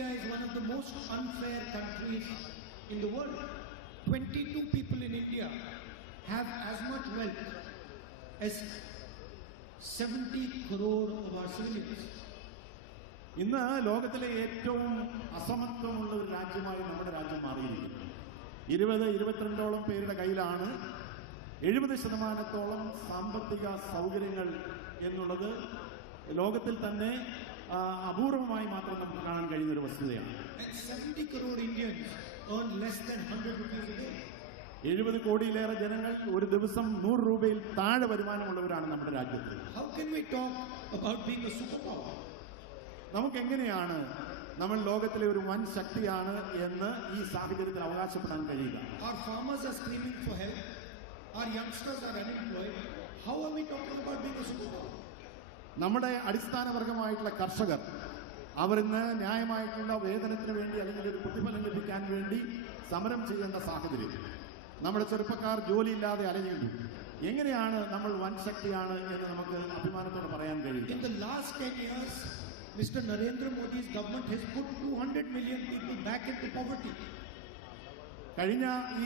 India is one of the most unfair countries in the world. 22 people in India have as much wealth as 70 crore of our civilians. ഇന്ന് ലോകത്തിലെ ഏറ്റവും അസമത്വമുള്ള ഒരു രാജ്യമായി നമ്മുടെ രാജ്യം മാറിയിരിക്കുന്നു. 22-22ഓളം പേരുടെ കയ്യിലാണ് 70% സാമ്പത്തിക സൗകര്യങ്ങൾ എന്നുള്ളത് ലോകത്തിൽ തന്നെ അപൂർവമായി മാത്രം നമുക്ക് കാണാൻ കഴിയുന്ന ഒരു വസ്തുതയാണ്. 70 crore Indians earn less than 100 rupees a day. 70 കോടിയിലേറെ ജനങ്ങൾ ഒരു ദിവസം 100 രൂപയിൽ താഴെ വരുമാനമുള്ളവരാണ് നമ്മുടെ രാജ്യത്ത്. How can we talk about being a superpower? നമുക്കെങ്ങനെയാണ് നമ്മൾ ലോകത്തിലെ ഒരു വൻ ശക്തിയാണ് എന്ന് ഈ സാഹചര്യത്തിൽ അവകാശപ്പെടാൻ കഴിയുക? Our farmers are screaming for help. Our youngsters are unemployed. How are we talking about being a superpower? നമ്മുടെ അടിസ്ഥാനവർഗമായിട്ടുള്ള കർഷകർ അവർ ഇന്ന് ന്യായമായിട്ടുള്ള വേതനത്തിന് വേണ്ടി അല്ലെങ്കിൽ ഒരു പ്രതിഫലം ലഭിക്കാൻ വേണ്ടി സമരം ചെയ്യേണ്ട സാഹചര്യം. നമ്മുടെ ചെറുപ്പക്കാർ ജോലിയില്ലാതെ അലയുന്നു. എങ്ങനെയാണ് നമ്മൾ വൻ ശക്തിയാണ് എന്ന് നമുക്ക് അഭിമാനത്തോടെ പറയാൻ കഴിയും? In the last 10 years, Mr. Narendra Modi's government has put 200 million people back into poverty. കഴിഞ്ഞ ഈ